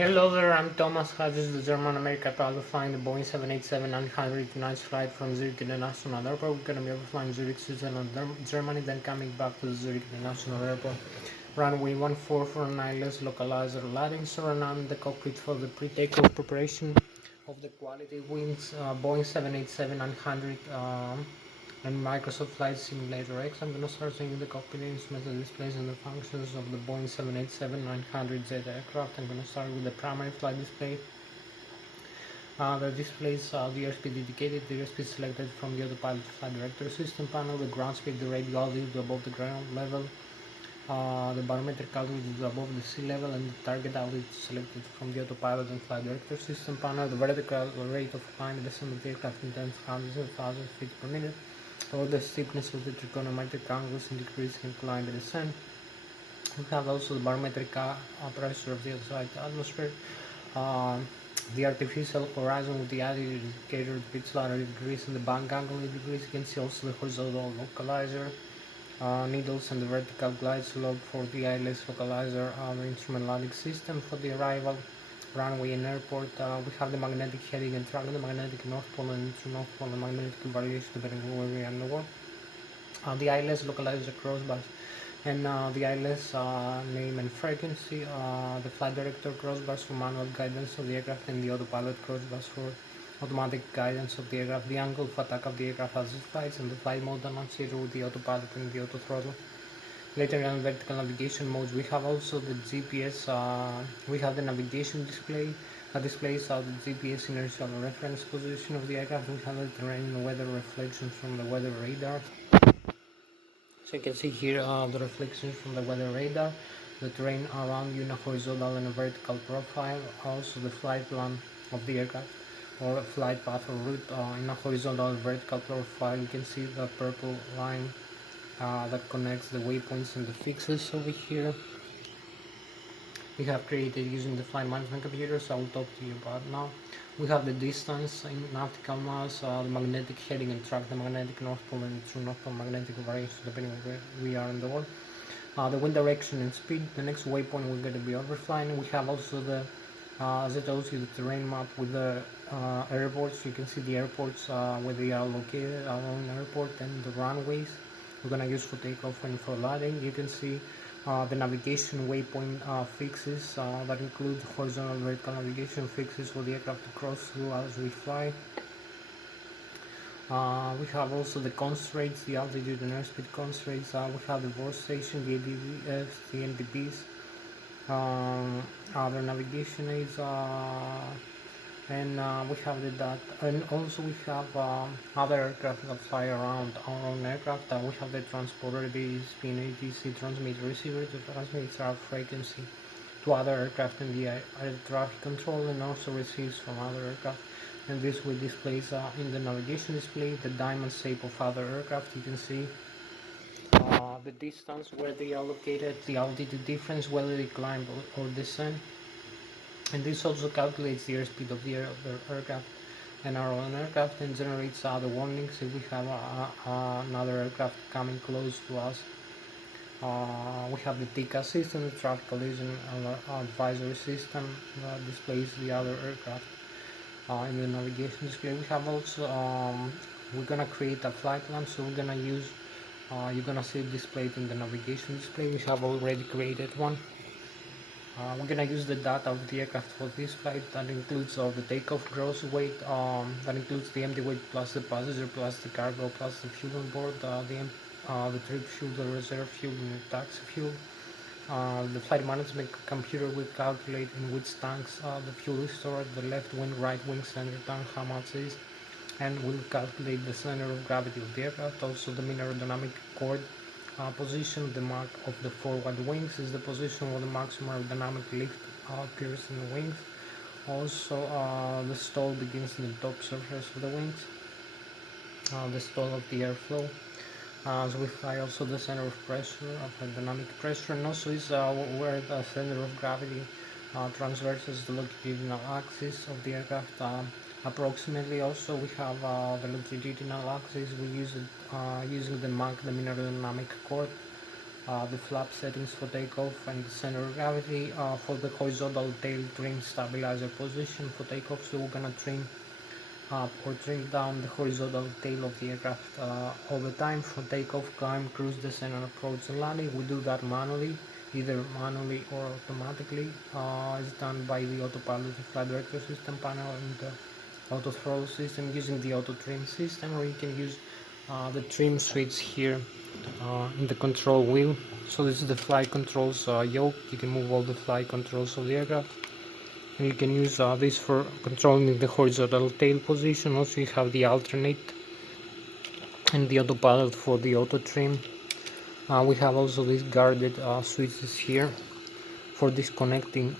Hello there, I'm Thomas Hatsios, the German America proud to flying the Boeing 787-900 tonight's flight from Zurich International Airport. We're going to be overflying Zurich, Switzerland, Germany, then coming back to the Zurich International Airport. Runway 1449 Lszh localizer landing, so right now in the cockpit for the pre-takeoff preparation of the quality wings Boeing 787-900 and Microsoft Flight Simulator X. I'm going to start seeing the cockpit instruments and displays and the functions of the Boeing 787-900Z aircraft. I'm going to start with the primary flight display. The displays the airspeed indicated, the airspeed selected from the autopilot flight director system panel, the ground speed, the radio altitude above the ground level, the barometric altitude above the sea level, and the target altitude selected from the autopilot and flight director system panel, the vertical rate of climb and descent of the aircraft in 10,000 feet per minute, or the steepness of the trigonometric angles in decreasing climb and descent. We have also the barometric pressure of the outside atmosphere, the artificial horizon with the altitude indicator, the pitch ladder degrees, and the bank angle degrees. You can see also the horizontal localizer, needles, and the vertical glide slope for the Lszh localizer, the instrument landing system for the arrival, runway and airport. We have the magnetic heading and track, the magnetic north pole and true north pole, and magnetic variation depending on where we are in the world. The Lszh localizer crossbars and the Lszh name and frequency, the flight director crossbars for manual guidance of the aircraft, and the autopilot crossbars for automatic guidance of the aircraft, the angle of attack of the aircraft as it flies, and the flight mode annunciator with the autopilot and the auto throttle. Later on vertical navigation modes, we have also the GPS, we have the navigation display that displays the GPS inertial reference position of the aircraft. We have the terrain and weather reflections from the weather radar. So you can see here the reflections from the weather radar, the terrain around you in a horizontal and a vertical profile, also the flight plan of the aircraft or flight path or route in a horizontal and vertical profile. You can see the purple line that connects the waypoints and the fixes over here. We have created using the flight management computer, so I will talk to you about now. We have the distance in nautical miles, the magnetic heading and track, the magnetic north pole and true north pole magnetic variation depending on where we are in the world. The wind direction and speed, the next waypoint we're going to be overflying. We have also the, as I told you, the terrain map with the airports. You can see the airports where they are located, our own airport, and the runways we're going to use for takeoff and for landing. You can see the navigation waypoint fixes that include horizontal and vertical navigation fixes for the aircraft to cross through as we fly. We have also the constraints, the altitude and airspeed constraints. We have the VOR station, the ADVs, the NDBs, other navigation aids, and we have the data. And also we have other aircraft that fly around our own aircraft. We have the transporter, the spin ATC transmitter receiver to transmit our frequency to other aircraft in the air traffic control, and also receives from other aircraft. And this will display in the navigation display the diamond shape of other aircraft. You can see the distance where they are located, the altitude difference, whether they climb or descend. And this also calculates the airspeed of the aircraft and our own aircraft, and generates the warnings if we have another aircraft coming close to us. We have the TICA system, the traffic collision advisory system that displays the other aircraft in the navigation display. We have also we're gonna create a flight plan, so we're gonna use you're gonna see it displayed in the navigation display. We have already created one. We're gonna use the data of the aircraft for this flight. That includes all the takeoff gross weight, that includes the empty weight plus the passenger plus the cargo plus the fuel on board, the trip fuel, the reserve fuel, and the taxi fuel. The flight management computer will calculate in which tanks the fuel is stored, the left wing, right wing, center tank, how much is, and will calculate the center of gravity of the aircraft. Also the mean aerodynamic chord position. The mark of the forward wings is the position where the maximum aerodynamic lift appears in the wings. Also the stall begins in the top surface of the wings, the stall of the airflow. As we fly, also the center of pressure, of aerodynamic pressure, and also is where the center of gravity transverses the longitudinal axis of the aircraft. Approximately, also we have the longitudinal axis. We use it using the Mach, the mean aerodynamic chord, the flap settings for takeoff and the center of gravity, for the horizontal tail trim stabilizer position for takeoff. So we're gonna trim up or trim down the horizontal tail of the aircraft all the time for takeoff, climb, cruise, descent, and approach and landing. We do that manually, either manually or automatically. It's done by the autopilot flight director system panel and the auto throttle system using the auto trim system, or you can use the trim switch here in the control wheel. So this is the flight controls yoke. You can move all the flight controls of the aircraft, and you can use this for controlling the horizontal tail position. Also you have the alternate and the autopilot for the auto trim. We have also these guarded switches here for disconnecting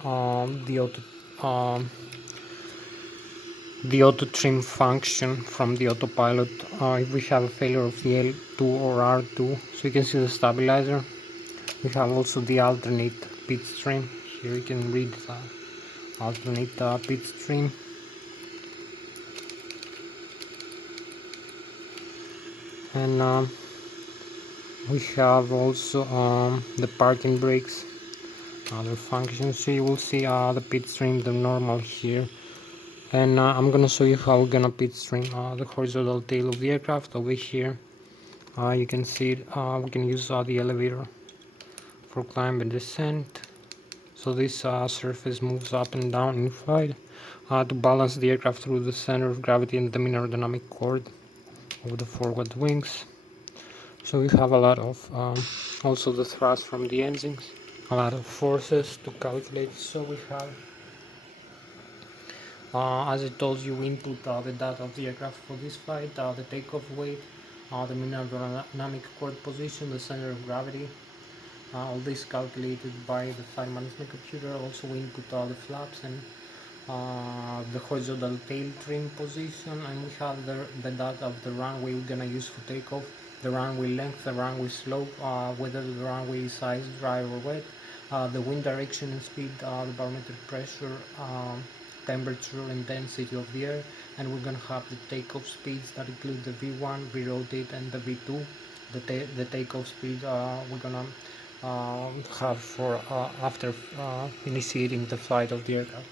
the auto trim function from the autopilot if we have a failure of the L2 or R2. So you can see the stabilizer. We have also the alternate pit stream. Here you can read alternate pit stream. And we have also the parking brakes, other functions. So you will see the pit stream, the normal here. And I'm gonna show you how we're gonna pit stream the horizontal tail of the aircraft over here. You can see it, we can use the elevator for climb and descent. So this surface moves up and down in flight to balance the aircraft through the center of gravity and the mean aerodynamic chord of the forward wings. So we have a lot of also the thrust from the engines, a lot of forces to calculate. So we have as I told you, we input the data of the aircraft for this flight, the takeoff weight, the mean aerodynamic chord position, the center of gravity. All this calculated by the flight management computer. Also we input the flaps and the horizontal tail trim position, and we have the data of the runway we're gonna use for takeoff, the runway length, the runway slope, whether the runway is ice, dry or wet, the wind direction and speed, the barometric pressure, temperature and density of the air, and we're gonna have the takeoff speeds that include the V1, V rotate and the V2. The takeoff speed we're gonna have for after initiating the flight of the aircraft.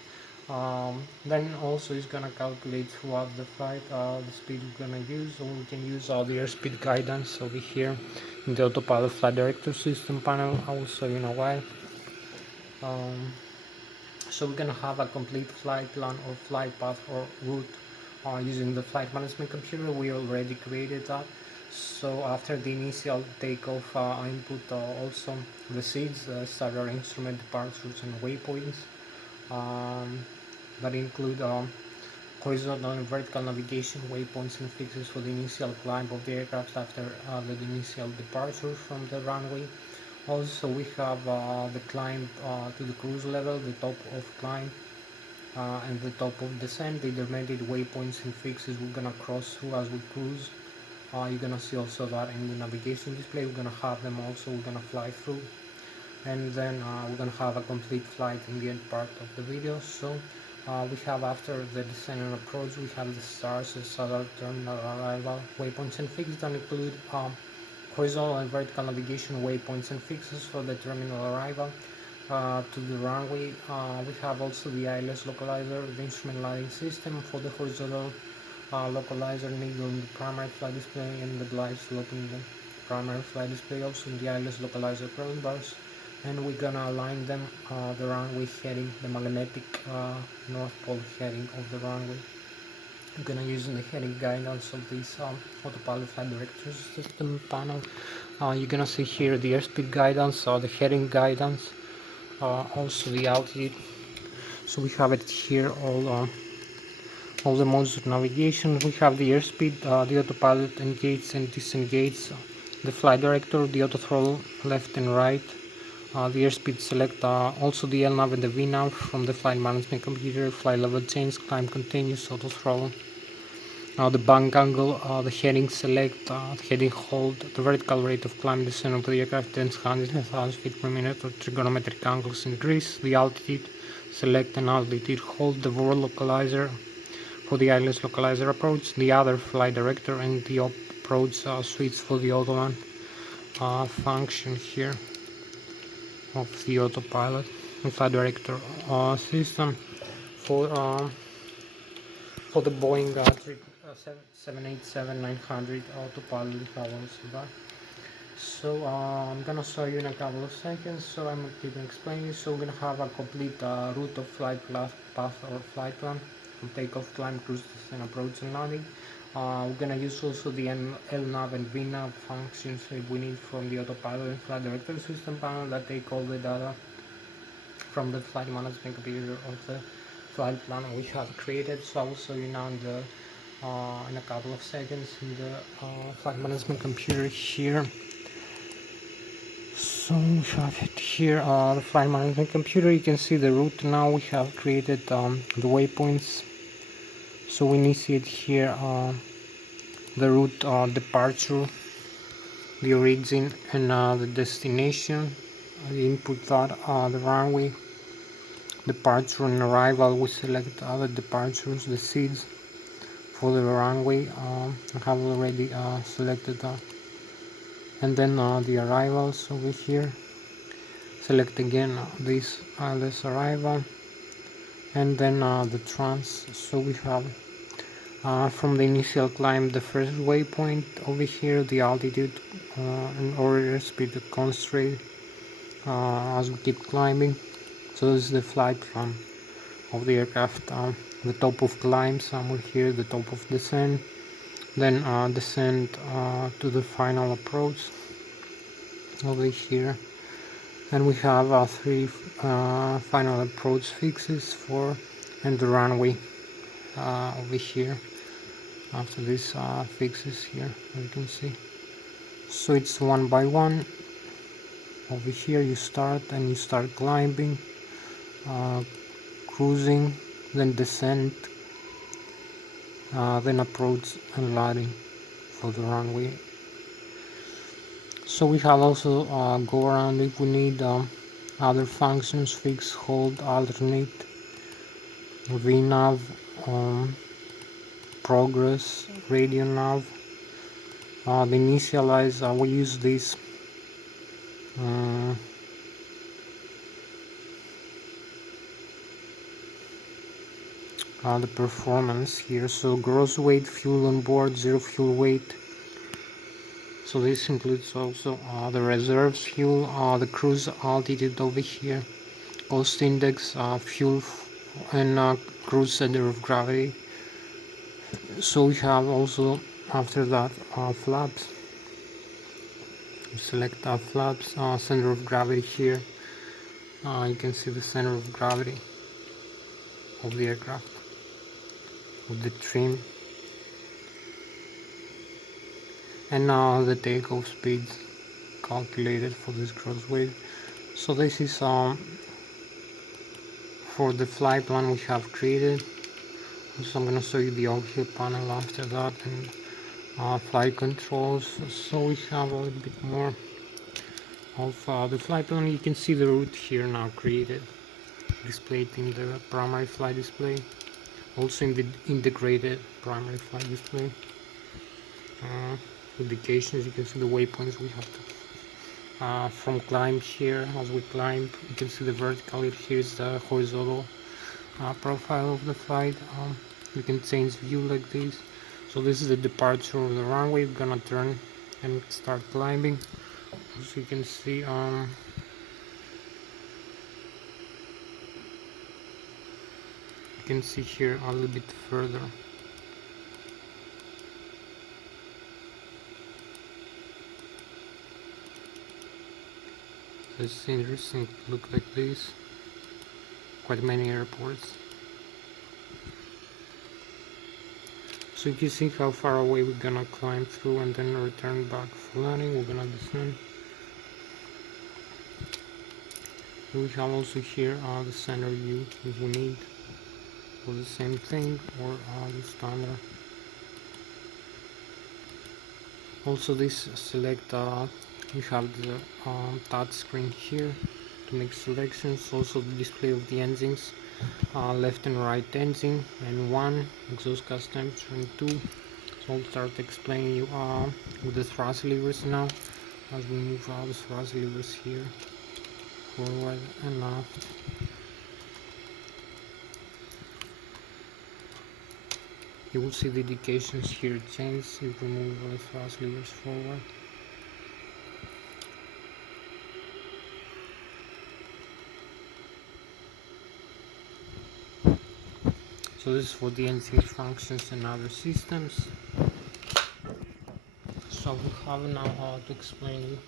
Then also is gonna calculate throughout the flight the speed we're gonna use, or we can use the airspeed guidance over here in the autopilot flight director system panel. I will show you in a while. So we're gonna have a complete flight plan or flight path or route using the flight management computer. We already created that. So after the initial takeoff, I input also the seeds, starter instrument, departures and waypoints that include horizontal and vertical navigation waypoints and fixes for the initial climb of the aircraft after the initial departure from the runway. Also we have the climb to the cruise level, the top of climb and the top of descent, the intermediate waypoints and fixes we're gonna cross through as we cruise. You're gonna see also that in the navigation display. We're gonna have them also, we're gonna fly through, and then we're gonna have a complete flight in the end part of the video. So we have, after the descent and approach, we have the stars, the southern terminal arrival waypoints and fixes that include horizontal and vertical navigation waypoints and fixes for the terminal arrival to the runway. We have also the Lszh localizer, the instrument lighting system for the horizontal localizer needle in the primary flight display, and the glide slope in the primary flight display, also in the Lszh localizer crossbars. And we're gonna align them the runway heading, the magnetic north pole heading of the runway. I'm gonna use the heading guidance of this autopilot flight director system panel. You're gonna see here the airspeed guidance, the heading guidance, also the altitude. So we have it here, all the modes of navigation. We have the airspeed, the autopilot engages and disengages, the flight director, the auto throttle left and right, the airspeed select, also the LNAV and the VNAV from the flight management computer, flight level change, climb continuous, auto throttle. The bank angle, the heading select, the heading hold, the vertical rate of climb, descent of the aircraft, 10,000 feet per minute, or trigonometric angles increase, the altitude select and altitude hold, the VOR localizer for the Lszh localizer approach, the other flight director and the approach switch for the auto land. function here of the autopilot and flight director system for the Boeing 787-900 autopilot levels. So I'm gonna show you in a couple of seconds, so I'm gonna keep explaining. So we're gonna have a complete route of flight path or flight plan from takeoff, climb, cruise, descent, approach, and landing. We're gonna use also the LNAV and VNAV functions that we need from the autopilot and flight director system panel that take all the data from the flight management computer of the flight plan we have created. So I'll show you now in a couple of seconds in the flight management computer here. So we have it here, the flight management computer. You can see the route now. We have created the waypoints. So we initiate here the route departure, the origin, and the destination. The input that the runway, departure and arrival. We select other departures, the seeds for the runway. I have already selected that. And then the arrivals over here. Select again this arrival, and then the trans. So we have from the initial climb the first waypoint over here, the altitude and order speed constraint as we keep climbing. So this is the flight plan of the aircraft. The top of climb somewhere here, the top of descent, then descent to the final approach over here. And we have 3 final approach fixes for and the runway over here after these fixes here, as you can see. So it's one by one. Over here you start and you start climbing, cruising, then descent, then approach and landing for the runway. So we have also go around if we need other functions, fix, hold, alternate, VNAV, progress, radio nav. The initialize, we use this the performance here. So gross weight, fuel on board, zero fuel weight. So this includes also the reserves fuel, the cruise altitude over here, cost index, fuel, and cruise center of gravity. So we have also after that flaps. Select flaps, center of gravity here. You can see the center of gravity of the aircraft, of the trim. And now the takeoff speed calculated for this gross weight. So this is for the flight plan we have created. So I'm gonna show you the overhead panel after that, and flight controls. So we have a little bit more of the flight plan. You can see the route here now created, displayed in the primary flight display, also in the integrated primary flight display. Indications, you can see the waypoints we have to from climb here. As we climb, you can see the vertical. Here is the horizontal profile of the flight. You can change view like this. So this is the departure of the runway. We're gonna turn and start climbing. As you can see, you can see here a little bit further. It's interesting to look like this. Quite many airports. So you can see how far away we're gonna climb through and then return back for landing. We're gonna descend. We have also here the center view if we need for the same thing, or the standard. Also this select, we have the touch screen here to make selections. Also the display of the engines, left and right engine, and 1 exhaust gas temperature, and 2. So I'll start explaining you with the thrust levers now. as we move all the thrust levers here, forward and aft. You will see the indications here change if we move the thrust levers forward. So this is for the engine functions and other systems. So we have now to explain you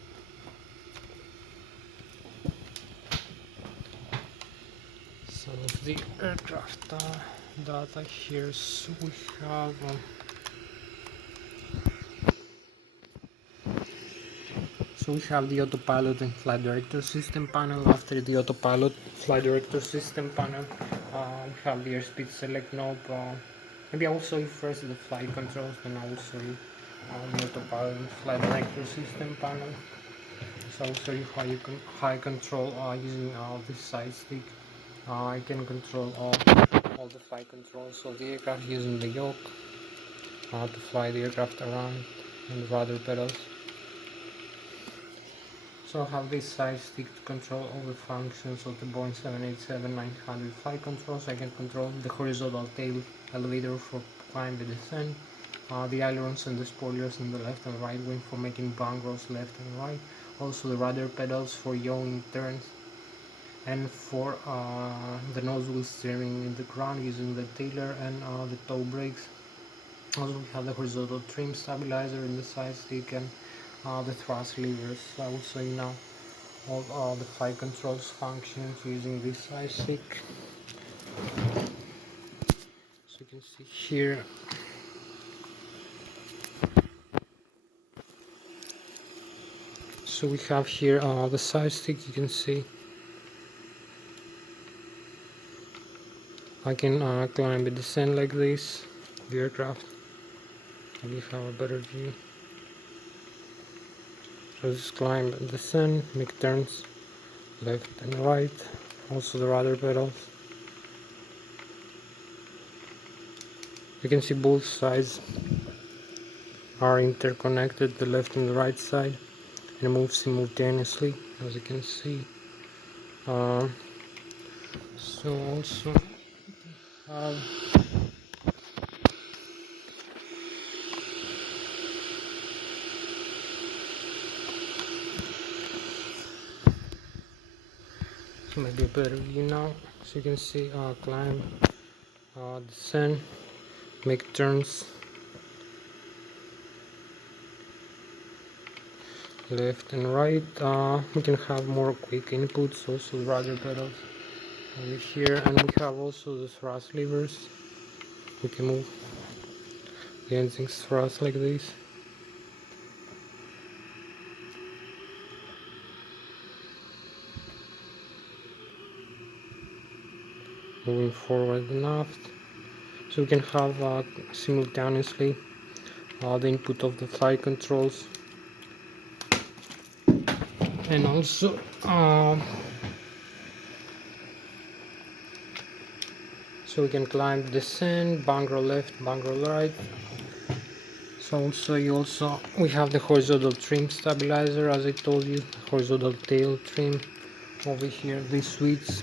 some of the aircraft data here. So we have the autopilot and flight director system panel. After the autopilot flight director system panel, we have the airspeed select knob. Maybe I will show you first the flight controls, then I will show you the autopilot and flight director system panel. So I'll show you how I control using this side stick. I can control all the flight controls of the aircraft using the yoke to fly the aircraft around and the rudder pedals. So I have this side stick to control all the functions of the Boeing 787-900 flight controls. I can control the horizontal tail elevator for climb and descent, the ailerons and the spoilers in the left and right wing for making bank rolls left and right, also the rudder pedals for yawing turns, and for the nose wheel steering in the ground using the tailor and the toe brakes. Also we have the horizontal trim stabilizer in the side stick and the thrust levers. So I will show you now all the flight controls functions using this side stick. So you can see here so we have here the side stick. You can see I can climb and descend like this the aircraft. Let me have a better view. So just climb and descend, make turns left and right, also the rudder pedals. You can see both sides are interconnected, the left and the right side, and move simultaneously, as you can see. So also so maybe a better view now. So you can see climb, descend, make turns left and right. We can have more quick inputs, also the rudder pedals over here, and we have also the thrust levers. We can move the engine's thrust like this. Moving forward and aft. So we can have simultaneously the input of the flight controls, and also so we can climb, descend, bank roll left, bank roll right. So also we have the horizontal trim stabilizer, as I told you, horizontal tail trim over here, these switches.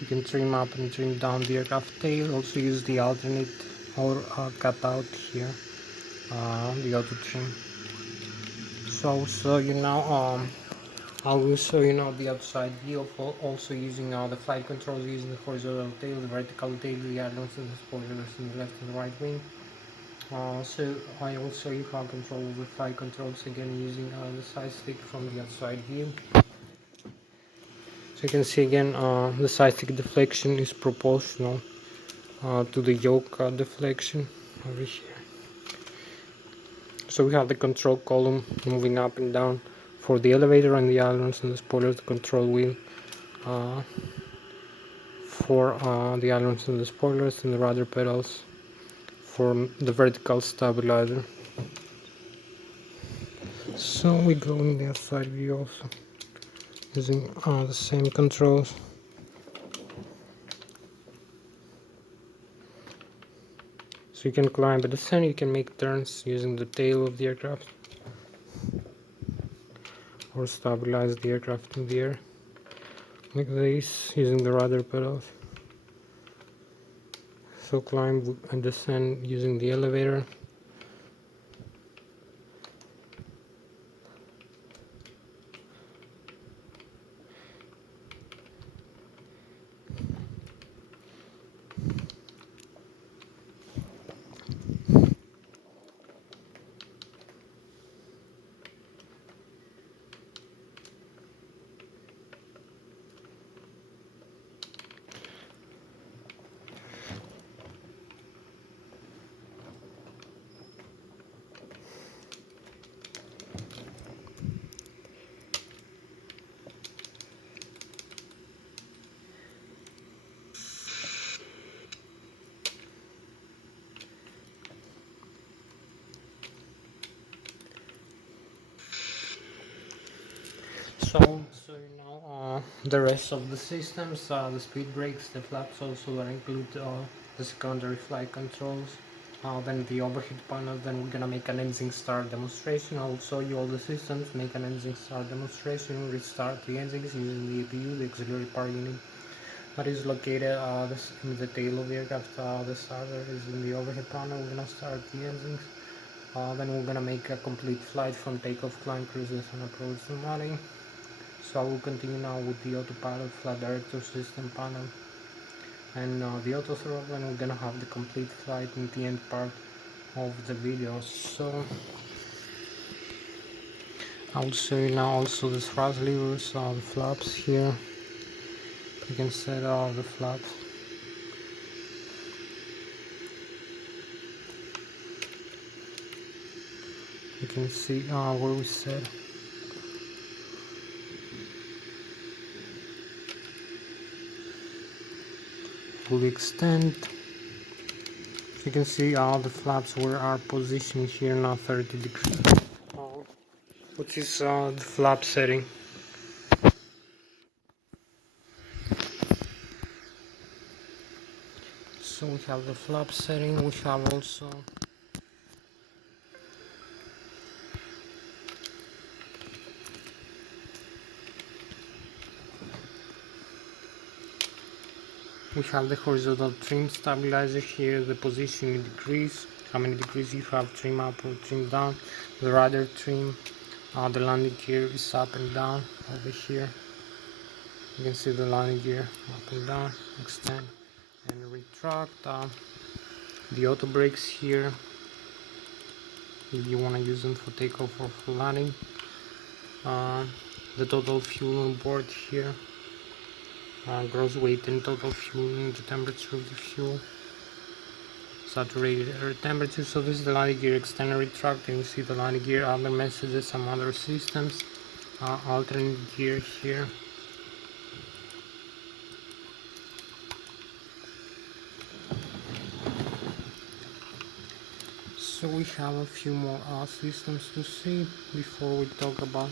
You can trim up and trim down the aircraft tail. Also use the alternate or cut out here the auto trim. So you now I will show you now the outside view of also using the flight controls using the horizontal tail, the vertical tail, the ailerons and the spoilers in the left and right wing. So I will show you how to control the flight controls again using the side stick from the outside view. So you can see again the side stick deflection is proportional to the yoke deflection over here. So we have the control column moving up and down for the elevator and the ailerons and the spoilers, the control wheel for the ailerons and the spoilers, and the rudder pedals for the vertical stabilizer. So we go in the outside view also using the same controls. So you can climb at the center, you can make turns using the tail of the aircraft, or stabilize the aircraft in the air, like this, using the rudder pedals. So climb and descend using the elevator. So you know the rest of the systems, the speed brakes, the flaps also that include the secondary flight controls, then the overhead panel. Then we're gonna make an engine start demonstration. I'll show you all the systems, make an engine start demonstration, restart the engines using the APU, the auxiliary power unit that is located in the tail of the aircraft. The starter is in the overhead panel. We're gonna start the engines. Then we're gonna make a complete flight from takeoff, climb, cruises, and approach and landing. So I will continue now with the autopilot flight director system panel and the auto throttle, and we're gonna have the complete flight in the end part of the video. So I will show you now also the thrust levers, the flaps here. You can set all the flaps. You can see where we set. Fully extend. You can see all the flaps where are positioned here now 30 degrees, which is the flap setting. So we have the flap setting, we have also the horizontal trim stabilizer here, the position in degrees, how many degrees you have, trim up or trim down, the rudder trim, the landing gear is up and down over here. You can see the landing gear up and down, extend and retract. The auto brakes here, if you want to use them for takeoff or for landing. The total fuel on board here, gross weight and total fuel, the temperature of the fuel, saturated air temperature. So this is the landing gear extend and retract, and you see the landing gear, other messages, some other systems, alternate gear here. So we have a few more systems to see before we talk about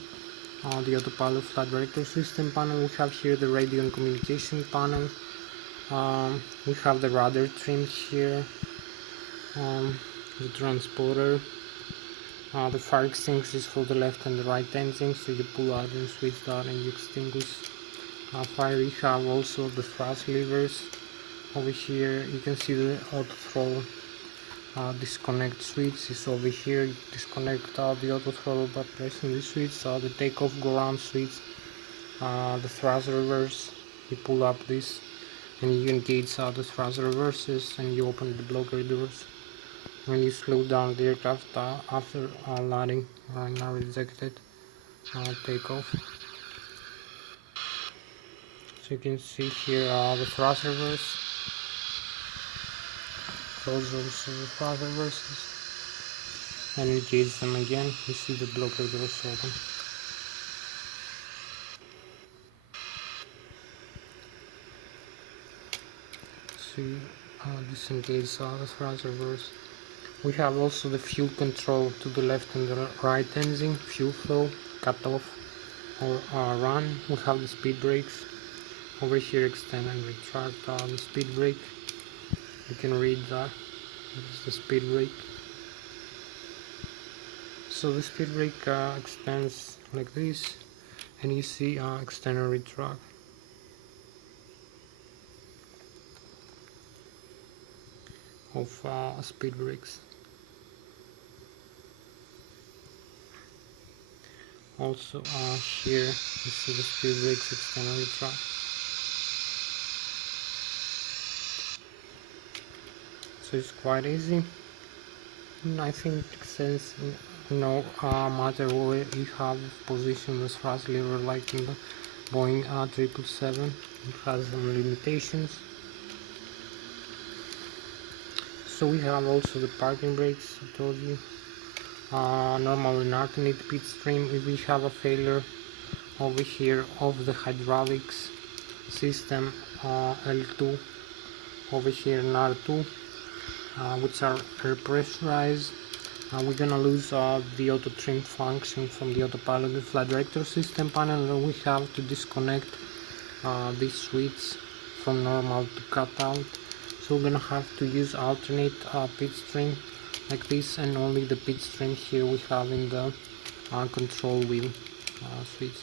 the autopilot flight director system panel. We have here the radio and communication panel. We have the rudder trim here, the transporter, the fire extinguishers for the left and the right engine, so you pull out and switch that and you extinguish fire. We have also the thrust levers over here. You can see the auto throttle disconnect switch is over here. You disconnect the auto throttle by pressing the switch. The takeoff go round switch, the thrust reverse, you pull up this and you engage the thrust reverses and you open the blocker doors. When you slow down the aircraft after landing or now rejected takeoff. So you can see here the thrust reverse, close also the thrust reverses, and engage them again. You see the blocker doors open. See disengage the thrust reverse. We have also the fuel control to the left and the right engine, fuel flow, cut off or run. We have the speed brakes. Over here extend and retract the speed brake. You can read that This is the speed brake. So the speed brake extends like this, and you see external retract. Of speed brakes. Also here you see the speed brakes external retract. So it's quite easy, and I think it makes sense. No matter where you have position the thrust lever, like in the Boeing 777, it has some limitations. So we have also the parking brakes, I told you. Normally an alternate pit stream. If we have a failure over here of the hydraulics system, L2, over here in R2, which are air pressurized, we're gonna lose the auto trim function from the autopilot and flight director system panel, and we have to disconnect this switch from normal to cut out. So we're gonna have to use alternate pit stream like this, and only the pit stream here we have in the control wheel switch.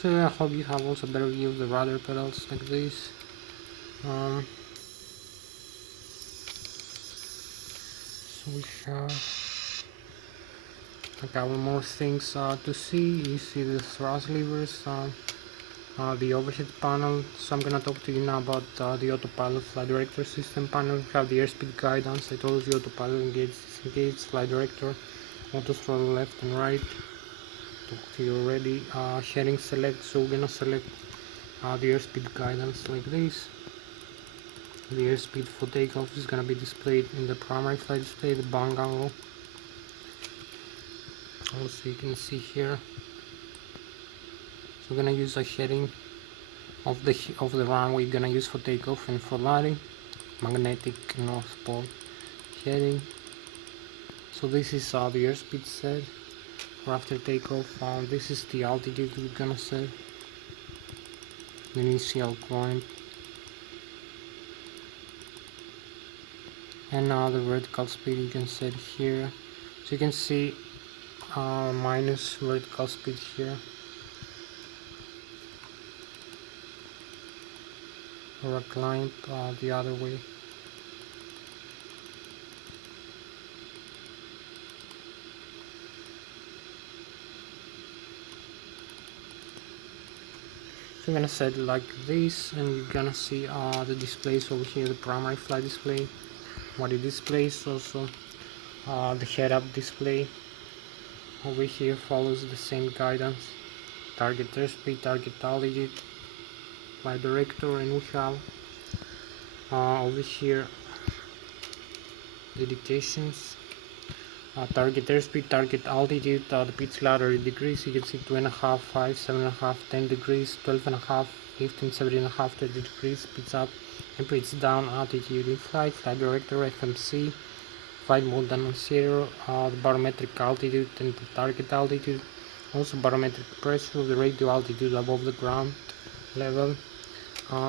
So I hope you have also a better view of the rudder pedals like this. So we have a couple more things to see. You see the thrust levers, the overhead panel. So I'm gonna talk to you now about the autopilot flight director system panel. We have the airspeed guidance. I told you autopilot engaged, flight director, auto throttle left and right. Talked to you already. Heading select. So we're gonna select the airspeed guidance like this. The airspeed for takeoff is gonna be displayed in the primary flight display, the bang angle. Also you can see here. So we're gonna use a heading of the runway we're gonna use for takeoff and for landing. Magnetic north pole heading. So this is the airspeed set for after takeoff. This is the altitude we're gonna set. The initial climb. And now the vertical speed you can set here. So you can see minus vertical speed here. Or a climb the other way. So you're gonna set it like this, and you're gonna see the displays over here, the primary flight display, what it displays. Also the head-up display over here follows the same guidance. Target airspeed, target altitude, flight director, and we have over here the indications. Target airspeed, target altitude, the pitch ladder degrees. You can see 2.5, 5, 7.5, 10 degrees, 12.5, 15, 17.5, 30 degrees. Pitch up and pitch down, altitude in flight, flight director, FMC, flight mode down on 0, the barometric altitude and the target altitude. Also barometric pressure, the radio altitude above the ground level.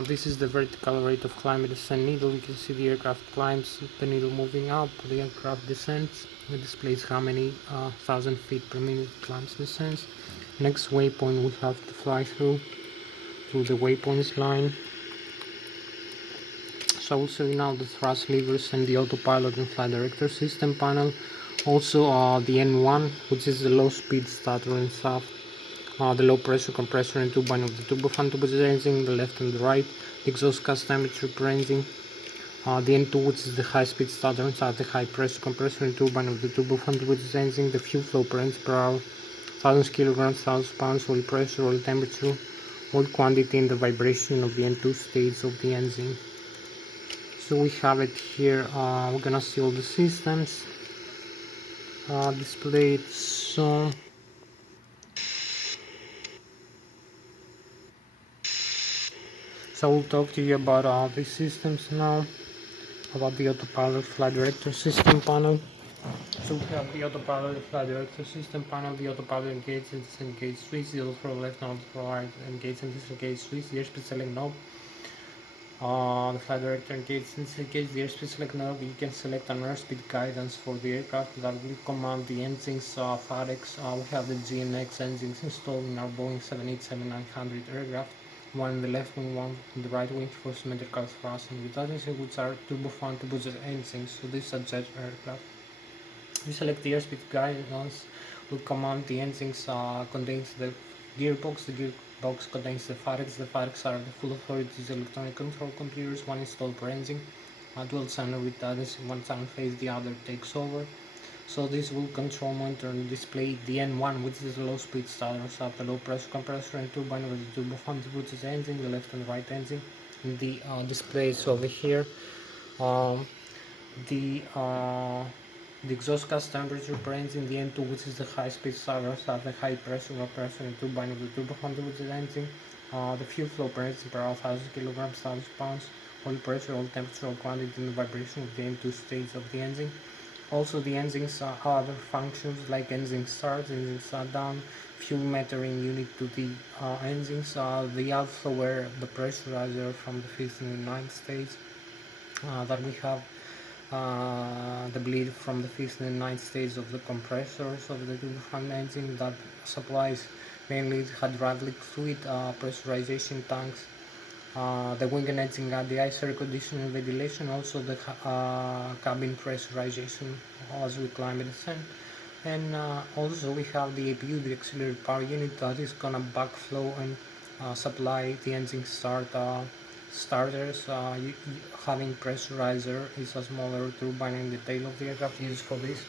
This is the vertical rate of climb and descent needle. You can see the aircraft climbs, the needle moving up, the aircraft descends. It displays how many 1000 feet per minute climbs, descends. Next waypoint we have to fly through the waypoints line. So I will show you now the thrust levers and the autopilot and flight director system panel. Also the N1, which is the low speed starter and shaft. The low pressure compressor and turbine of the turbofan turbocharging, the left and the right, the exhaust gas temperature ranging, the N2, which is the high speed starter and shaft, the high pressure compressor and turbine of the turbofan turbocharging, the fuel flow per inch per hour, 1000 kilograms, 1000 pounds, oil pressure, oil temperature, oil quantity, and the vibration of the N2 stage of the engine. So we have it here. We're gonna see all the systems displayed. So I will talk to you about all these systems now, about the autopilot flight director system panel. So we have the autopilot flight director system panel, the autopilot engage and disengage switch, the auto throttle left and auto throttle right, engage and disengage switch, the airspeed select knob, The flight director indicates in this case the airspeed select node. You can select an airspeed guidance for the aircraft that will command the engines. FAREX. We have the GNX engines installed in our Boeing 787-900 aircraft. One in the left wing, one in the right wing for symmetrical thrust and redundancy, which are turbofan turbojet engines. So this is a jet aircraft. We select the airspeed guidance. We command the engines. Contains the gearbox. The gearbox contains the FAREX. The FAREX are the full authorities electronic control computers, one installed per engine. Dual channel redundancy, one channel phase, the other takes over. So this will control, monitor and display the N1, which is the low speed starters up the low pressure compressor and turbine with the turbofan, which is the engine, the left and right engine. And the displays over here. Um, the exhaust gas temperature per engine, the N2, which is the high speed starters at the high pressure compressor and turbine of the turbofan, which is the engine. The fuel flow per engine per 1000 kilograms, 1000 pounds, oil pressure, oil temperature, oil quantity, and the vibration of the N2 stage of the engine. Also, the engines have other functions like engine start, engine shutdown, fuel metering unit to the engines. They also were the pressurizer from the 5th and 9th stage that we have. The bleed from the 5th and 9th stage of the compressors of the turbofan engine that supplies mainly hydraulic fluid, pressurization tanks, the wing and engine got the ice air conditioning ventilation, also the cabin pressurization as we climb and descend. And also we have the APU, the auxiliary power unit, that is gonna backflow and supply the engine starters. Having pressurizer is a smaller turbine in the tail of the aircraft used for this,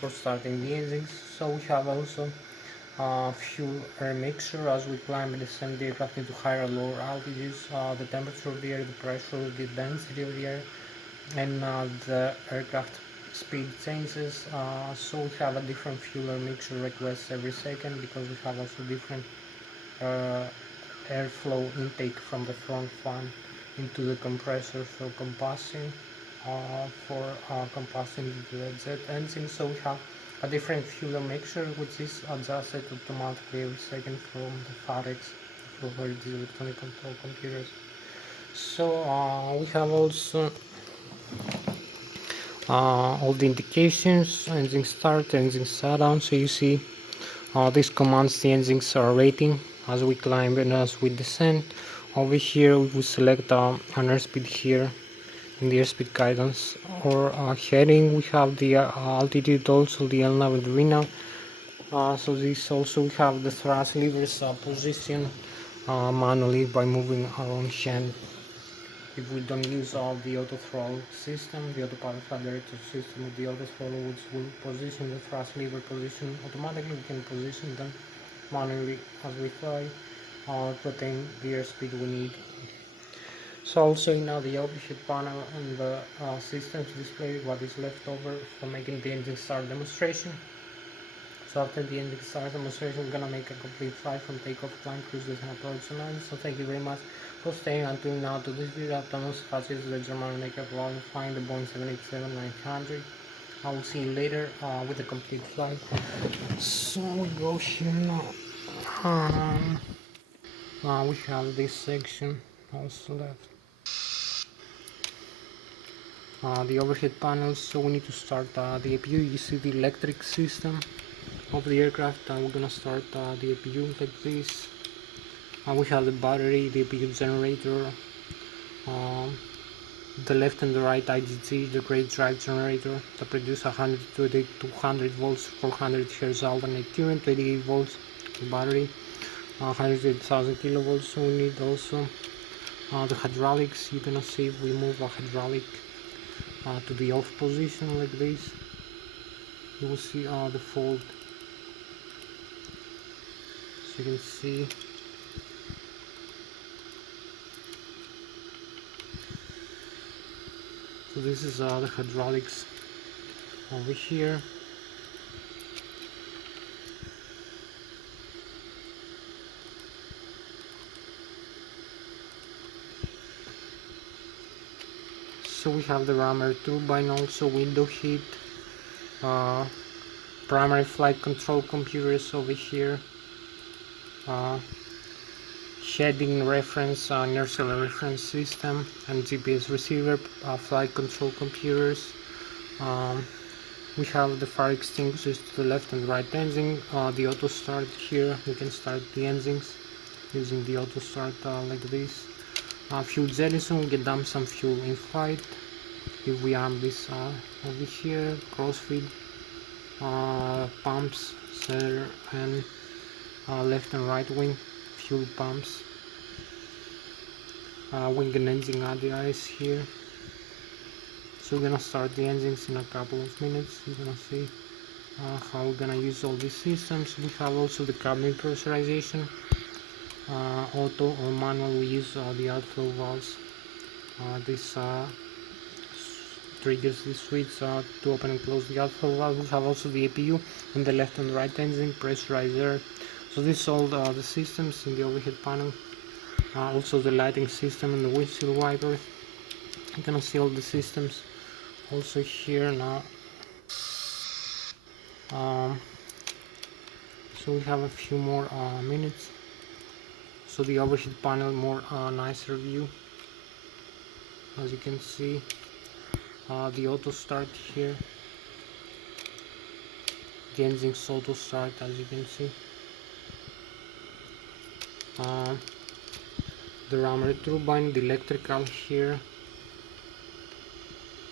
for starting the engines. So we have also fuel air mixture as we climb and descend the aircraft into higher or lower altitudes. The temperature of the air, the pressure, the density of the air, and the aircraft speed changes. So we have a different fuel air mixture requests every second, because we have also different uh, airflow intake from the front fan into the compressor for combustion, into the jet engine. So we have a different fuel mixture which is adjusted automatically every second from the FAREX, for the electronic control computers. So we have also all the indications: engine start, engine shutdown. So you see these commands, the engines are rating as we climb and as we descend. Over here we will select an airspeed here in the airspeed guidance or heading. We have the altitude, also the LNAV and RNAV. So this also, we have the thrust levers position manually by moving our own hand. If we don't use the auto throttle system, the autopilot flight director system with the auto throttle, which will position the thrust lever position automatically, we can position them manually as we fly to attain the airspeed we need. So also now the overhead panel and the systems display what is left over for making the engine start demonstration. So after the engine start demonstration, we're gonna make a complete flight from takeoff, climb, cruise, and approach and land. So thank you very much for staying until now to this video. Thomas Hatsios, the German maker, flying the Boeing 787-900. I will see you later with a complete flight. So we go here now. We have this section also left. The overhead panels, so we need to start the APU. You see the electric system of the aircraft. We're gonna start the APU like this. We have the battery, the APU generator, the left and the right IGG, the great drive generator that produce 120 to 200 volts, 400 Hz alternate current, 28 volts battery, 180,000 kilovolts. So we need also the hydraulics. You're gonna see if we move a hydraulic to the off position like this, you will see the fold. So you can see so this is the hydraulics over here. So we have the rammer turbine, also window heat, primary flight control computers over here, heading reference, inertial reference system, and GPS receiver, flight control computers. We have the fire extinguishers to the left and right engine, the auto start here. We can start the engines using the auto start like this. Fuel jettison, we can dump some fuel in flight. If we arm this over here, crossfeed, pumps, center and left and right wing, fuel pumps, wing and engine ADIs here. So we're gonna start the engines in a couple of minutes. You're gonna see how we're gonna use all these systems. We have also the cabin pressurization, auto or manual. We use the outflow valves. This triggers the switch to open and close the outflow valve. We have also the APU in the left and right engine, pressurizer. So this is all the systems in the overhead panel. Also the lighting system and the windshield wipers. You're gonna see all the systems also here now. So we have a few more minutes. So the overhead panel, more nicer view. As you can see, the auto start here. The engine's auto start, as you can see. The rammer turbine, the electrical here.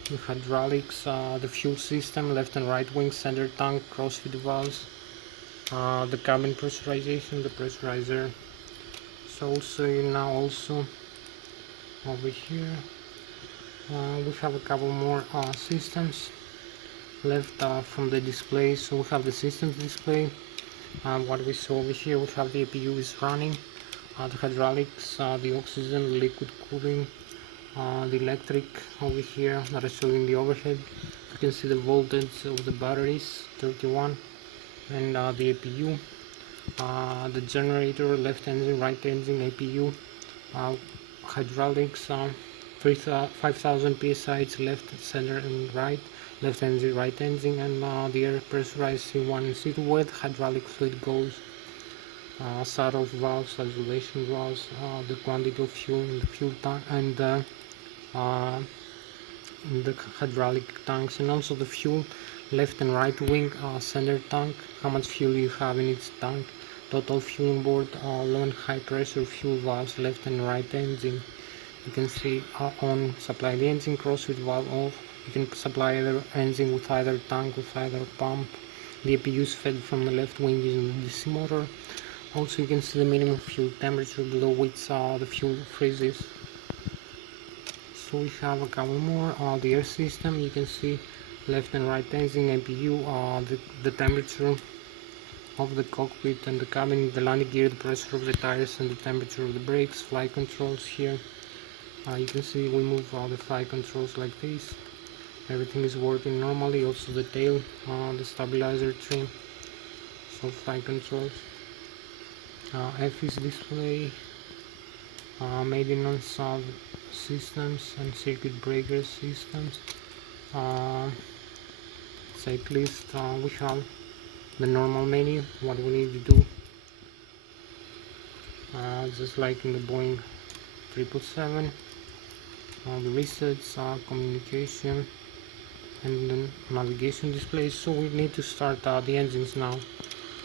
The hydraulics, the fuel system, left and right wing, center tank, crossfeed valves, the cabin pressurization, the pressurizer. So also now also over here we have a couple more systems left from the display. So we have the systems display. What we saw over here, we have the APU is running, the hydraulics, the oxygen, the liquid cooling, the electric over here that is showing the overhead. You can see the voltage of the batteries, 31, and the APU, the generator, left engine, right engine, APU, hydraulics, 5000 psi, it's left, center and right, left engine, right engine, and the air pressurized C1 and C2 with hydraulic fluid goes, saddle valves, isolation valves, the quantity of fuel in the fuel tank, and the hydraulic tanks, and also the fuel left and right wing, center tank, how much fuel you have in each tank, total fuel on board, low and high pressure fuel valves, left and right engine. You can see on supply the engine, crossfeed valve off. You can supply either engine with either tank, with either pump. The APU is fed from the left wing using the DC motor. Also you can see the minimum fuel temperature below which the fuel freezes. So we have a couple more. The air system, you can see left and right engine, APU, the temperature of the cockpit and the cabin, the landing gear, the pressure of the tires, and the temperature of the brakes. Flight controls here. You can see we move the flight controls like this. Everything is working normally. Also the tail, the stabilizer trim. So flight controls. FS display, maintenance systems and circuit breaker systems. Cyclist, we have the normal menu, what we need to do, just like in the Boeing 777. The research, communication, and the navigation display. So we need to start the engines now.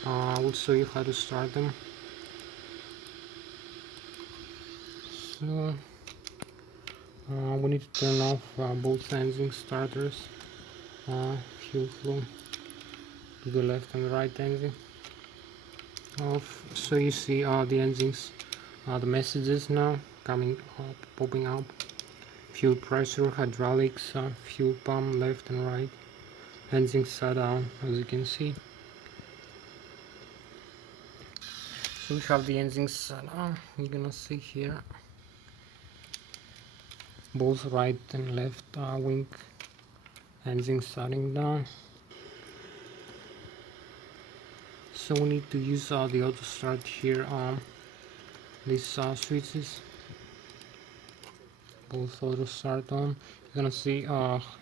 I will show you how to start them. So we need to turn off both engine starters, fuel flow to the left and right engine off. So you see the engines, the messages now coming up, popping up. Fuel pressure, hydraulics, fuel pump, left and right, engine shut down, as you can see. So we have the engines shut down. You're gonna see here both right and left wing engines shutting down. So we need to use the auto start here on these switches. Both auto start on. You're gonna see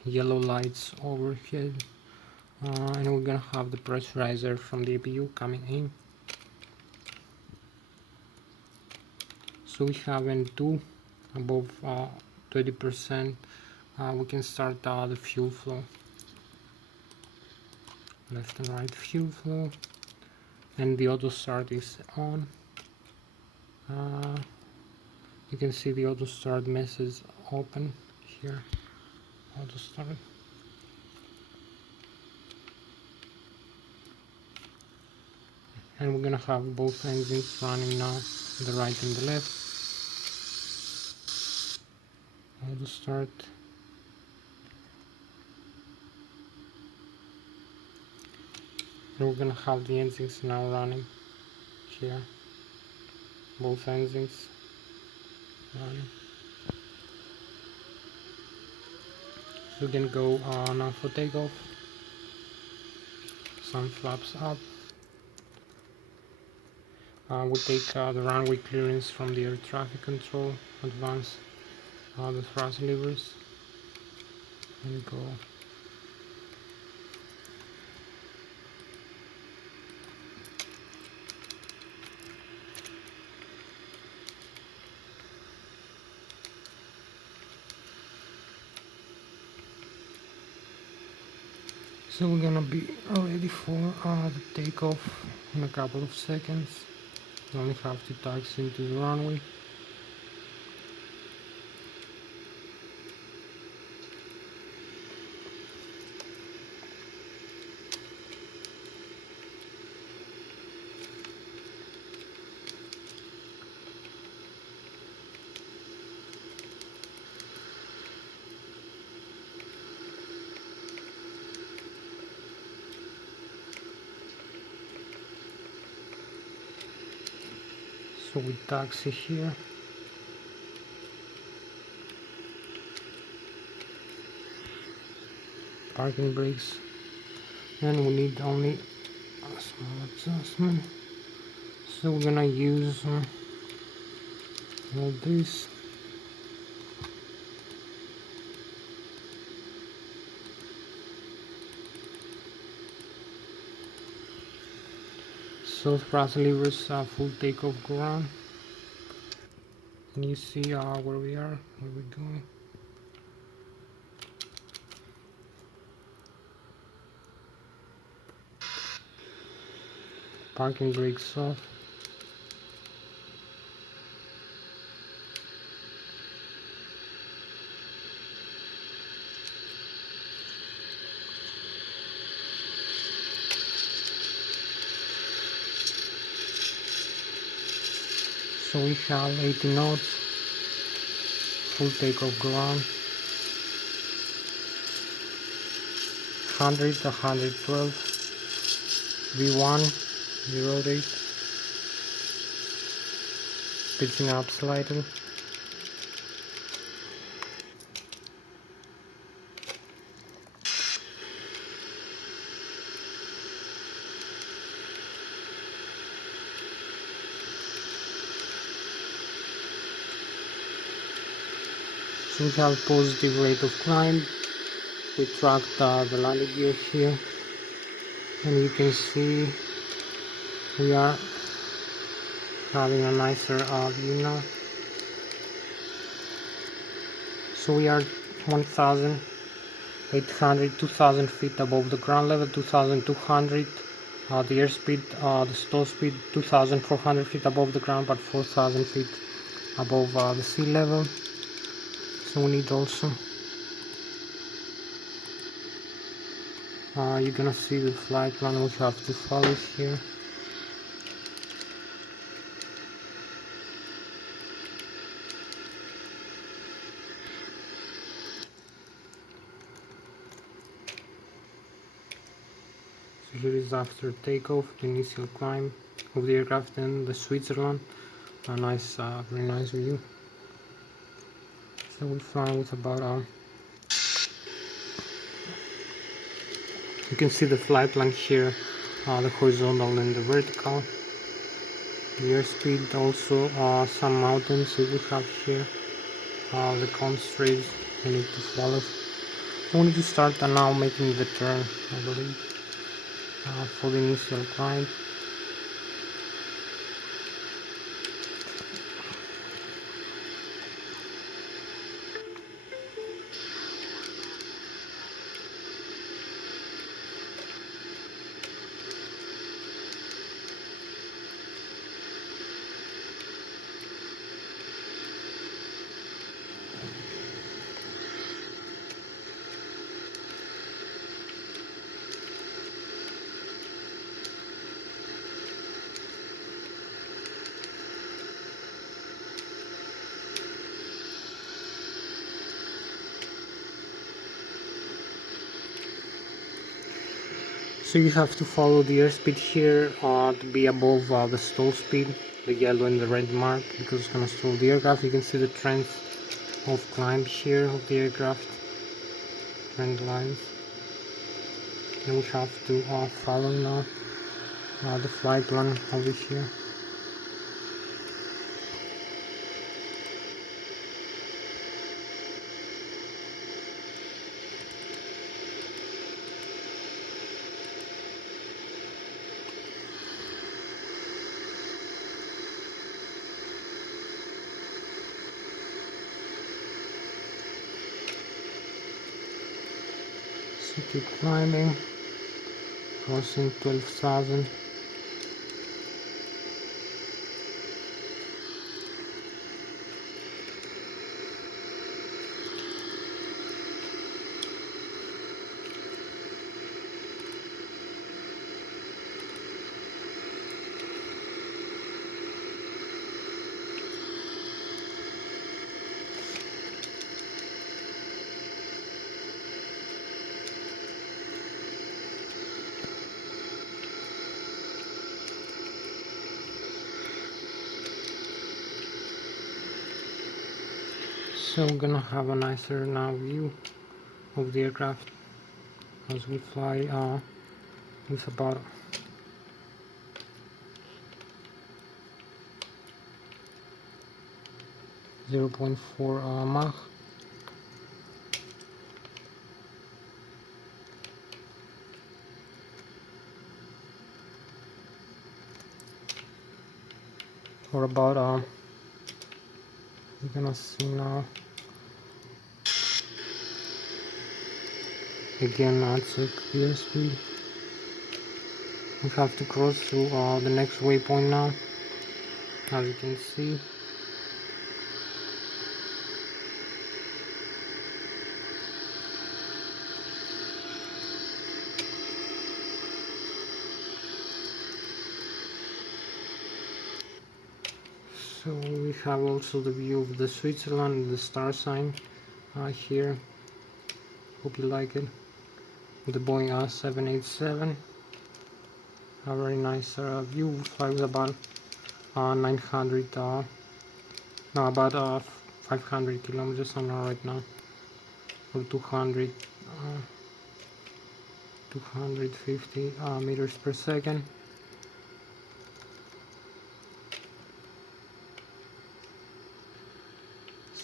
yellow lights overhead, and we're gonna have the pressurizer from the APU coming in. So we have N2 above 20%. We can start the fuel flow. Left and right fuel flow, and the auto start is on. You can see the auto start message open here. Auto start. And we're gonna have both engines running now, the right and the left. Auto start. And we're gonna have the engines now running here. Both engines running. So we can go now for takeoff. Some flaps up. We take the runway clearance from the air traffic control, advance the thrust levers, and go. So we're gonna be ready for the takeoff in a couple of seconds. We only have to taxi into the runway. So we taxi here. Parking brakes. And we need only a small adjustment. So we're gonna use all this. So thrust levers, full takeoff ground. And you see where we are, where we're going. Parking brakes off. So we have 80 knots, full takeoff ground, 100 to 112, V1, 08, pitching up slightly. So we have positive rate of climb. We tracked the landing gear here, and you can see we are having a nicer view now. So we are 1,800, 2,000 feet above the ground level, 2,200. The airspeed, the stall speed, 2,400 feet above the ground, but 4,000 feet above the sea level. So we need also, you're gonna see the flight plan, we have to follow here. So here is after takeoff, the initial climb of the aircraft in the Switzerland. A nice, very nice view. So we fly with about you can see the flight plan here, the horizontal and the vertical. The airspeed, also some mountains we have here, the constraints we need to follow. We need to start now making the turn, I believe, for the initial climb. So you have to follow the airspeed here to be above the stall speed, the yellow and the red mark, because it's gonna stall the aircraft. You can see the trends of climb here of the aircraft, trend lines, and we have to follow now the flight plan over here. So keep climbing, crossing 12,000. So we're gonna have a nicer now view of the aircraft as we fly with about 0.4 Mach. Or about you're gonna see now again it's like the speed. We have to cross to the next waypoint now, as you can see. So we have also the view of the Switzerland, the star sign here. Hope you like it. With the Boeing 787, a very nice view. We fly with about 900, no, about 500 kilometers an hour right now, or 250 meters per second.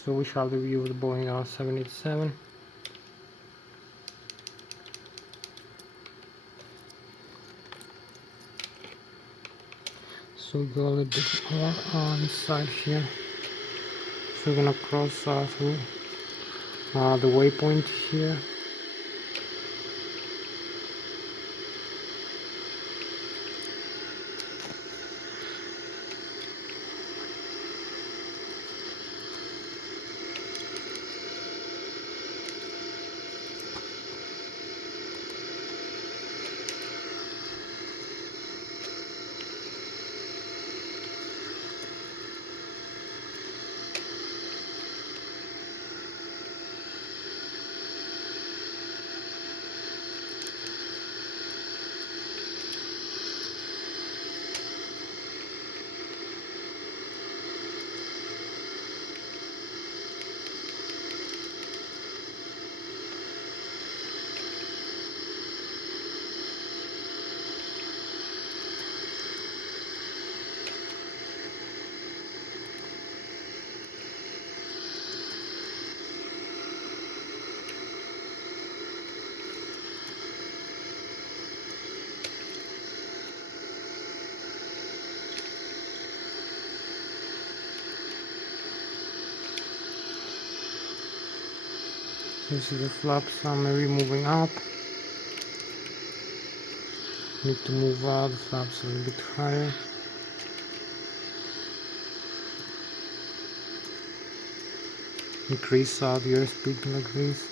So we have the view of the Boeing 787. So we go a little bit more inside here. So we're gonna cross through the waypoint here. This is the flaps maybe moving up. Need to move the flaps a little bit higher. Increase the airspeed like this.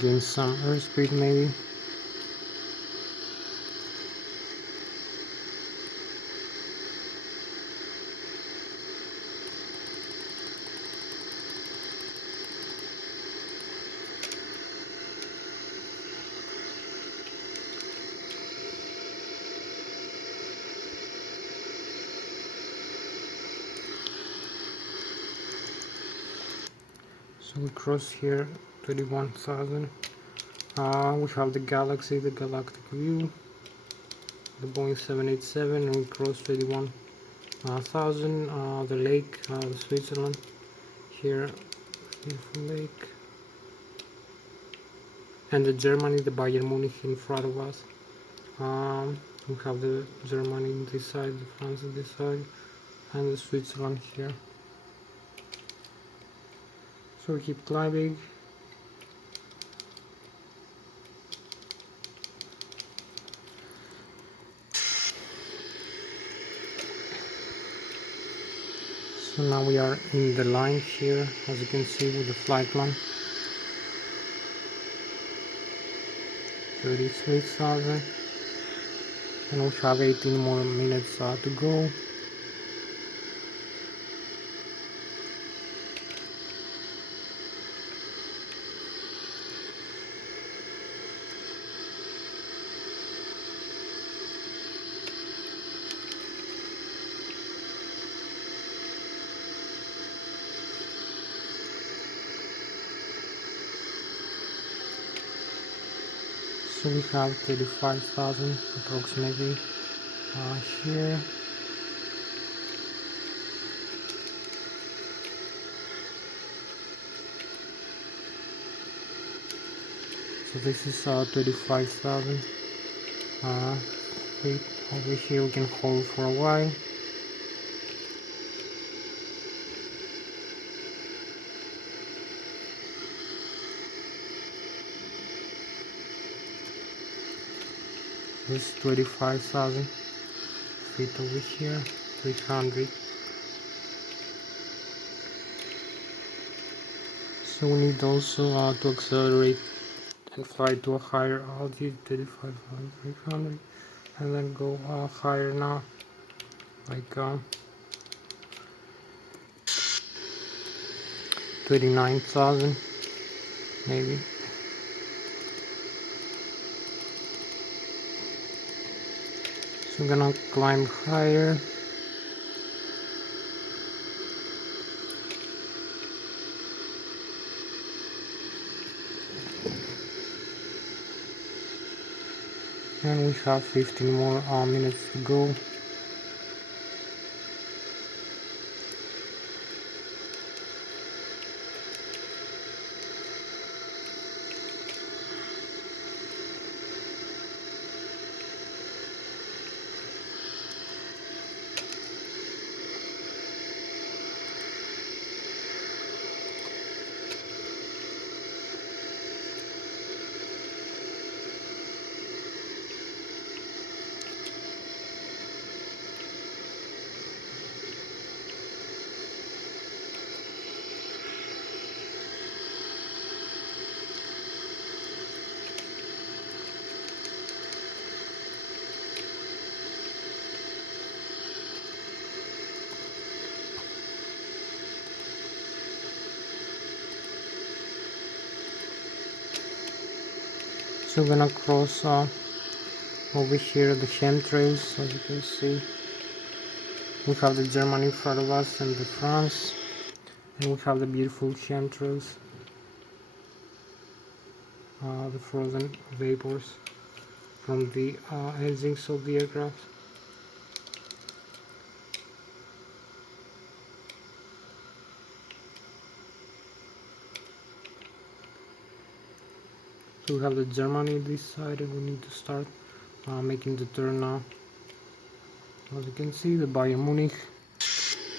Gain some airspeed maybe. So we cross here 21,000. We have the galaxy, the galactic view, the Boeing 787, and we cross 21,000. The lake, the Switzerland. Here, beautiful lake. And the Germany, the Bayern Munich in front of us. We have the Germany on this side, the France on this side, and the Switzerland here. So we keep climbing. So now we are in the line here, as you can see, with the flight plan. 33,000, and we have 18 more minutes to go. So we have 35,000 approximately here. So this is 35,000 feet. Over here we can hold for a while. This is 25,000 feet over here, 300. So we need also to accelerate and fly to a higher altitude, 35,300, and then go higher now, like 29,000 maybe. So I'm gonna climb higher. And we have 15 more minutes to go. So we're gonna cross over here the chemtrails, as you can see. We have the Germany in front of us and the France, and we have the beautiful chemtrails, the frozen vapors from the engines of the aircraft. So we have the Germany this side, and we need to start making the turn now. As you can see, the Bayern Munich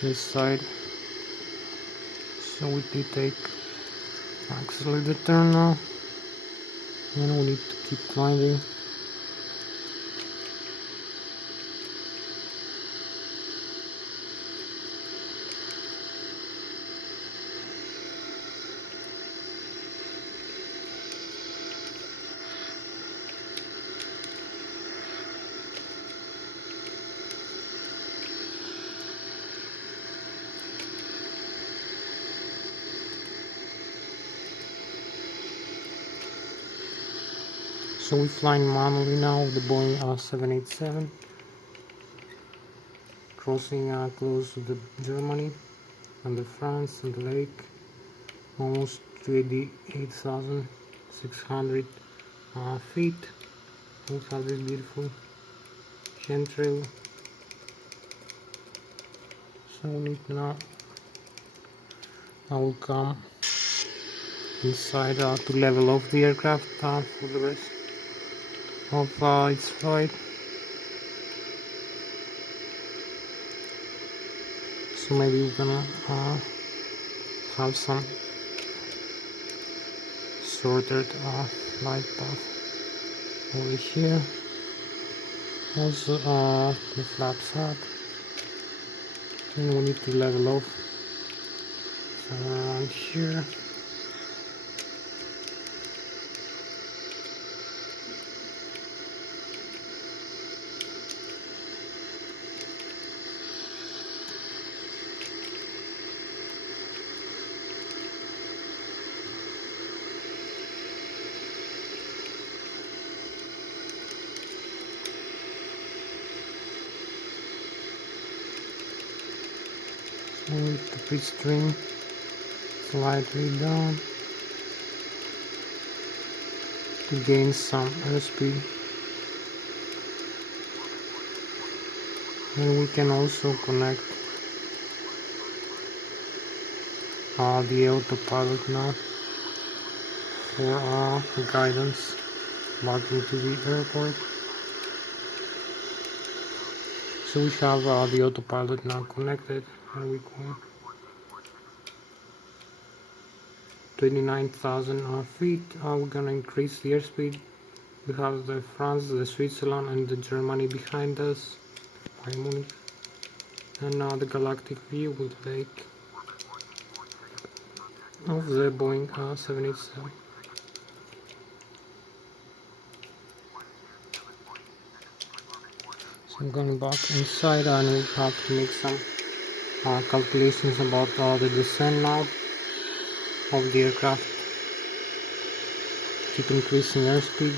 this side. So we need to accelerate the turn now, and we need to keep climbing. So we're flying manually now with the Boeing 787, crossing close to the Germany and the France and the lake. almost 28,600 feet. We have this beautiful chemtrail. So we need now, I will come inside to level off the aircraft for the rest of its flight. So maybe we're gonna have some sorted flight path over here. Also the flaps up, and we need to level off somewhere around here. And the pitch string slightly down to gain some airspeed, and we can also connect the autopilot now for guidance back into the airport. So we have the autopilot now connected, and we go 29,000 feet. We're gonna increase the airspeed. We have the France, the Switzerland, and the Germany behind us by Munich, and now the galactic view will take of the Boeing 787. So I'm going back inside, and we have to make some calculations about the descent now of the aircraft. Keep increasing airspeed.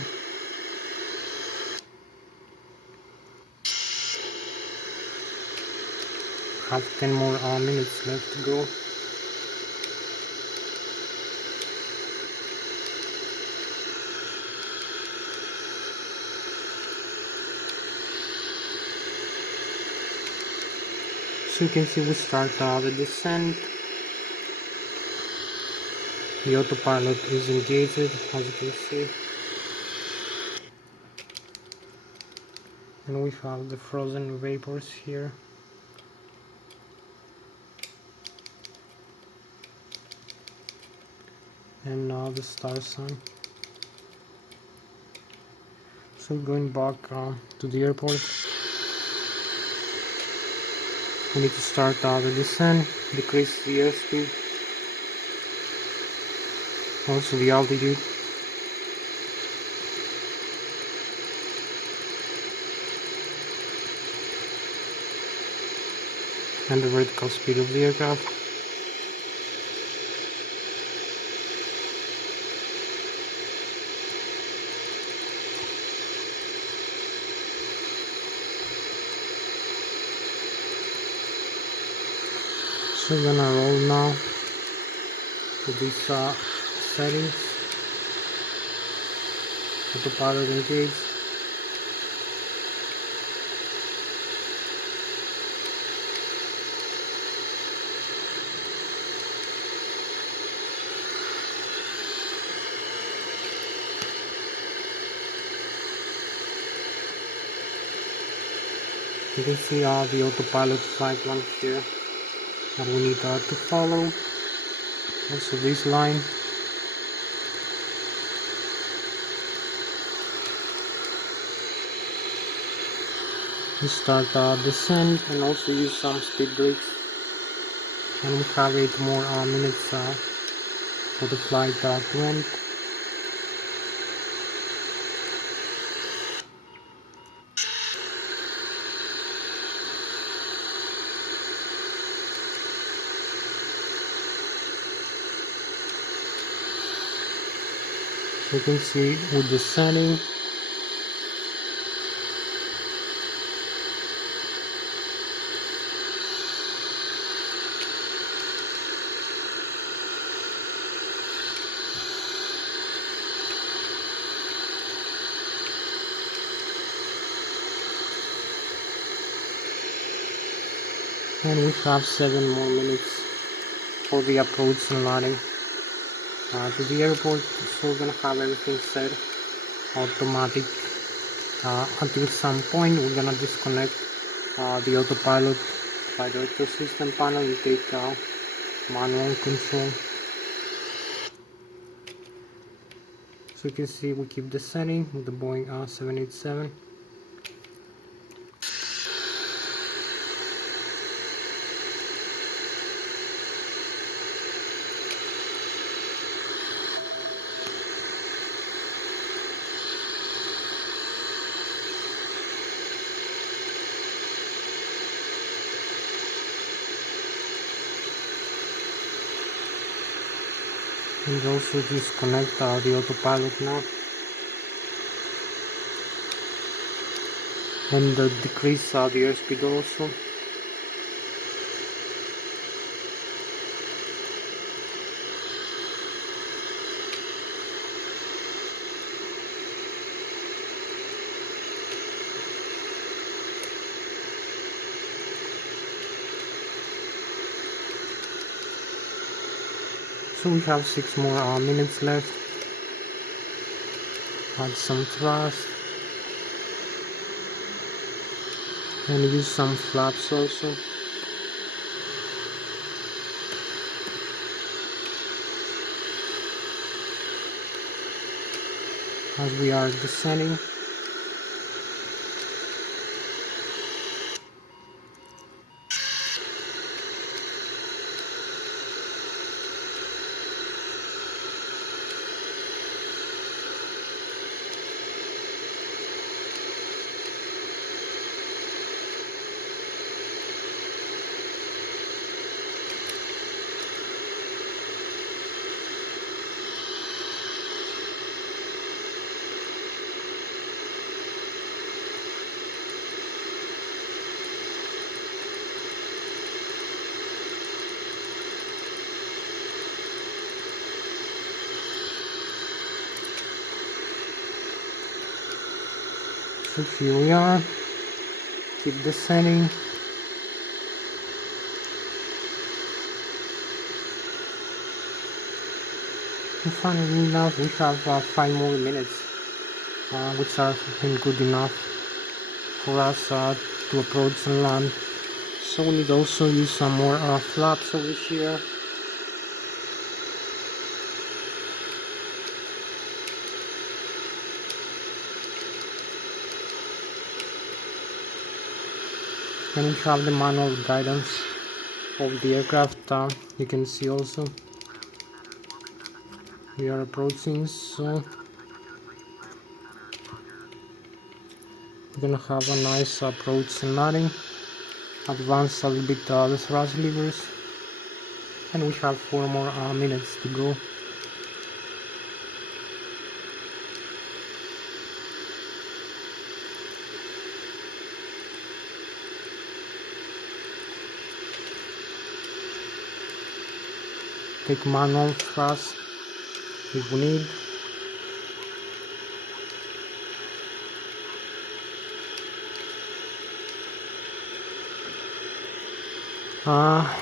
Have 10 more minutes left to go. So you can see we start the descent. The autopilot is engaged, as you can see. And we have the frozen vapors here. And now the star sign. So going back to the airport. We need to start the descent, decrease the airspeed, also the altitude. And the vertical speed of the aircraft. So we're gonna roll now to these settings. Autopilot engaged. You can see the autopilot flight line here that we need to follow. Also this line. We start descent and also use some speed brakes. And we have 8 more minutes for the flight to end. So you can see with the setting, And we have 7 more minutes for the approach and landing to the airport. So we're gonna have everything set automatic. Until some point we're gonna disconnect the autopilot flight director system panel and take manual control. So you can see we keep the setting with the Boeing 787. And also disconnect the autopilot now. And decrease the airspeed also. So we have 6 more minutes left. Add some thrust. And use some flaps also. As we are descending. So here we are. Keep descending. And finally enough, we have 5 more minutes, which are good enough for us to approach and land. So we need also use some more flaps over here. And we have the manual guidance of the aircraft. You can see also we are approaching, so we're gonna have a nice approach and landing. Advance a little bit the thrust levers, and we have 4 more minutes to go. Take manual thrust if we need.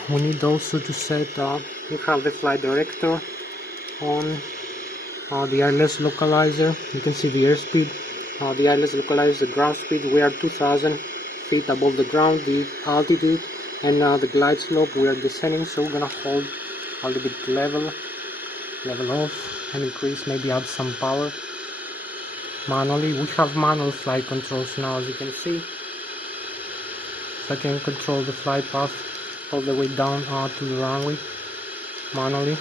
We need also to set, we have the flight director on the Lszh localizer. You can see the airspeed, the Lszh localizer, the ground speed. We are 2000 feet above the ground, the altitude, and the glide slope we are descending. So we're gonna hold a little bit level off, and increase, maybe add some power manually. We have manual flight controls now, as you can see. So I can control the flight path all the way down to the runway manually.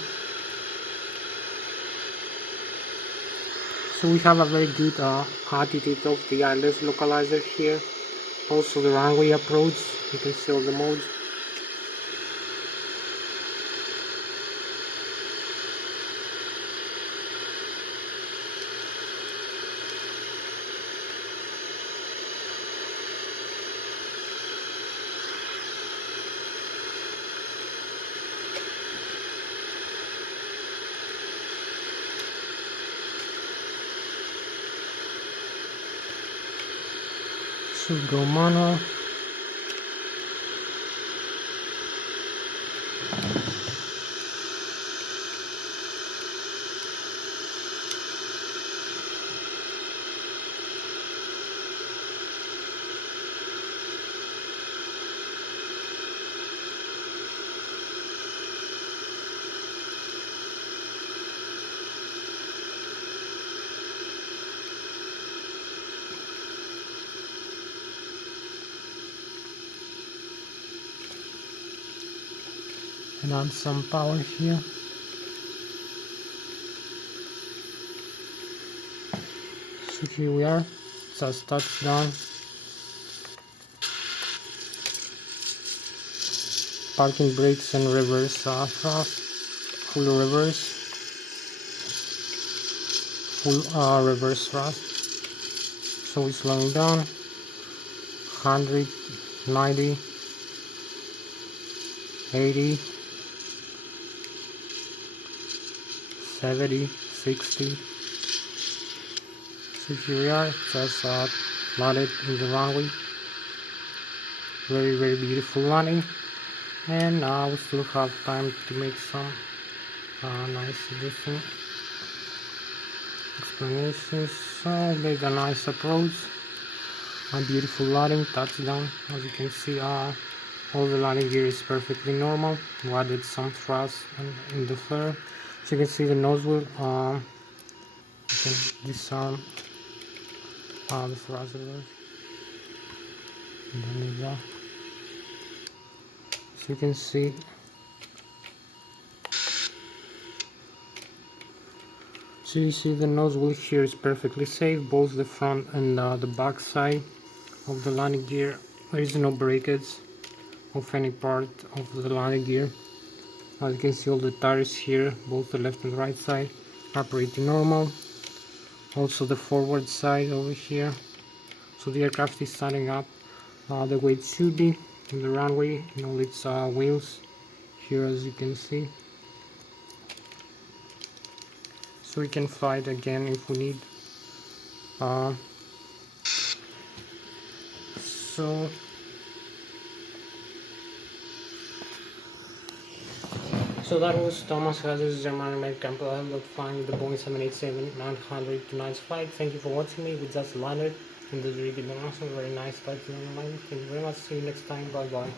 So we have a very good attitude of the Lszh localizer here. Also the runway approach, you can see all the modes. So go manual. and add some power here. So here we are, just touchdown. Parking brakes and reverse thrust, full reverse, full reverse thrust. So we're slowing down, 100, 90, 80, 70, 60. So here we are, just landed in the runway. Very beautiful landing, and we still have time to make some nice different explanations. So made a nice approach, a beautiful landing, touchdown. As you can see, all the landing gear is perfectly normal. We added some thrust in the flare. So you can see the nose wheel. You can disarm the thrust reverse. And then it's off. So you can see the nose wheel here is perfectly safe, both the front and the back side of the landing gear. There is no breakage of any part of the landing gear. As you can see, all the tires here, both the left and right side, are pretty normal. Also the forward side over here. So the aircraft is standing up the way it should be in the runway, in all its wheels here, as you can see. So we can fly it again if we need. So that was Thomas Hatsios, German-American pilot flying the Boeing 787-900 tonight's flight. Thank you for watching me. We just landed in the Zurich International. Very nice flight. Thank you very much. See you next time. Bye bye.